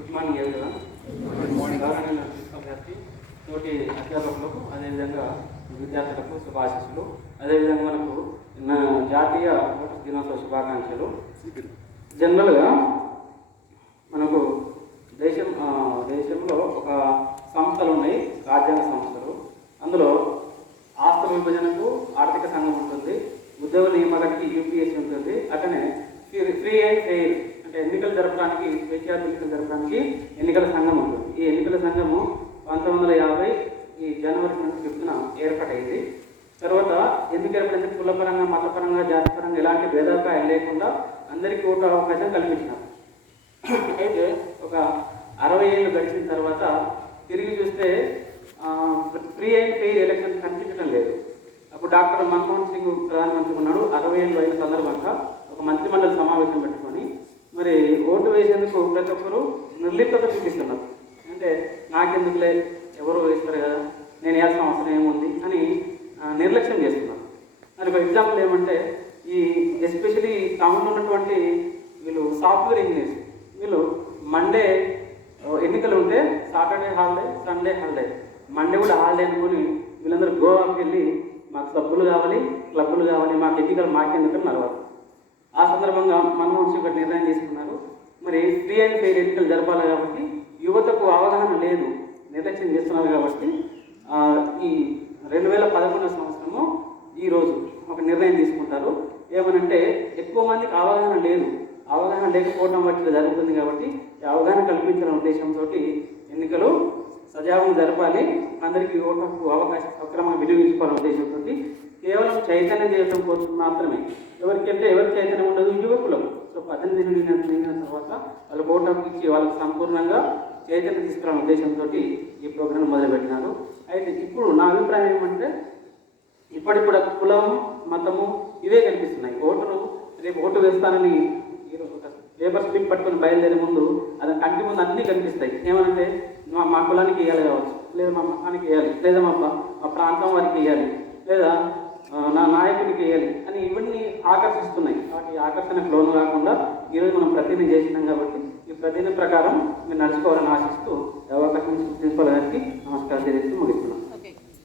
Good morning everyone. Good morning అభ్యర్థి తోటి అధ్యాపకులకు అదేవిధంగా విద్యార్థులకు శుభాశీస్సులు. అదేవిధంగా మనకు జాతీయ ఓటర్స్ దినోత్సవ శుభాకాంక్షలు. జనరల్గా మనకు దేశంలో ఒక సంస్థలు ఉన్నాయి, రాజ్యాంగ సంస్థలు. అందులో ఆస్తుల విభజనకు ఆర్థిక సంఘం ఉంటుంది, ఉద్యోగ నియామకానికి యూపీఎస్సీ ఉంటుంది, అట్లనే ఫ్రీ అండ్ ఫెయిర్ అంటే ఎన్నికలు జరపడానికి, స్వేచ్ఛాది ఎన్నికలు జరపడానికి ఎన్నికల సంఘం ఉంటుంది. ఈ ఎన్నికల సంఘము 1950 ఈ జనవరి 5న ఏర్పాటైంది. తర్వాత ఎందుకు ఏర్పడింది? కులపరంగా, మతపరంగా, జాతిపరంగా ఎలాంటి భేదాభిప్రాయం లేకుండా అందరికీ ఓటు అవకాశం కల్పించినారు. అయితే ఒక 60 ఏళ్ళు గడిచిన తర్వాత తిరిగి చూస్తే ఫ్రీ అండ్ ఫెయిర్ ఎలక్షన్ కనిపించడం లేదు. అప్పుడు డాక్టర్ మన్మోహన్ సింగ్ ప్రధానమంత్రి ఉన్నాడు. 60 ఏళ్ళు అయిన సందర్భంగా ఒక మంత్రిమండలి సమావేశం పెట్టుకొని మరి ఓటు వేసేందుకు ప్రతి ఒక్కరు నిర్లిప్తత చూపిస్తున్నారు. అంటే నాకెందుకులే, ఎవరు వేస్తారు కదా, నేను వేయాల్సిన అవసరం ఏముంది అని నిర్లక్ష్యం చేస్తున్నారు. దానికి ఒక ఎగ్జాంపుల్ ఏమంటే, ఈ ఎస్పెషలీ టౌన్లో ఉన్నటువంటి వీళ్ళు సాఫ్ట్వేర్ ఇంజనీర్స్, వీళ్ళు మండే ఎన్నికలు ఉంటే Saturday holiday, Sunday holiday, Monday కూడా హాలిడే అనుకుని వీళ్ళందరూ గోవాకి వెళ్ళి మాకు సబ్బులు కావాలి, క్లబ్బులు కావాలి, మాకు ఎన్నికలు మాకెందుకని నడవాలి. ఆ సందర్భంగా మన్మోహన్ సింగ్ ఒక నిర్ణయం తీసుకున్నారు. మరి ఫ్రీ అండ్ ఫెయిర్ ఎన్నికలు జరపాలి కాబట్టి యువతకు అవగాహన లేదు, నిర్లక్ష్యం చేస్తున్నారు కాబట్టి ఈ 2011 సంవత్సరము ఈరోజు ఒక నిర్ణయం తీసుకుంటారు. ఏమనంటే, ఎక్కువ మందికి అవగాహన లేదు, అవగాహన లేకపోవడం బట్టి జరుగుతుంది కాబట్టి అవగాహన కల్పించిన ఉద్దేశంతో ఎన్నికలు సజావుగా జరపాలి, అందరికీ ఓటు అవకాశం సక్రమంగా వినియోగించుకోవాలనే ఉద్దేశంతో కేవలం చైతన్యం చేయడం కోసం మాత్రమే. ఎవరికంటే ఎవరికి చైతన్యం ఉండదు, యువకులకు. సో 18 నిండిన తర్వాత వాళ్ళకి ఓటు ఇచ్చి వాళ్ళకి సంపూర్ణంగా చైతన్యం తీసుకురావాలనే ఉద్దేశంతో ఈ ప్రోగ్రాం మొదలుపెట్టినారు. అయితే ఇప్పుడు నా అభిప్రాయం ఏమంటే, ఇప్పటికి కూడా కులం, మతము ఇవే కనిపిస్తున్నాయి. ఓటును రేపు ఓటు వేస్తానని పేపర్ స్లిప్ పట్టుకొని బయలుదేరే ముందు అది కంటి ముందు అన్నీ కనిపిస్తాయి. ఏమనంటే, మా కులానికి వేయాలి కావచ్చు, లేదా మా మతానికి వేయాలి, లేదా మా ప్రాంతం వారికి వేయాలి, లేదా నా నాయకుడికి వేయాలి అని ఇవన్నీ ఆకర్షిస్తున్నాయి. వాటి ఆకర్షణకు లోను కాకుండా ఈరోజు మనం ప్రతిజ్ఞ చేసినాం కాబట్టి ఈ ప్రతిజ్ఞ ప్రకారం మీరు నడుచుకోవాలని ఆశిస్తూ అవకాశం తీసుకోవడానికి నమస్కారం తెలియజేస్తూ ముగిస్తున్నాం.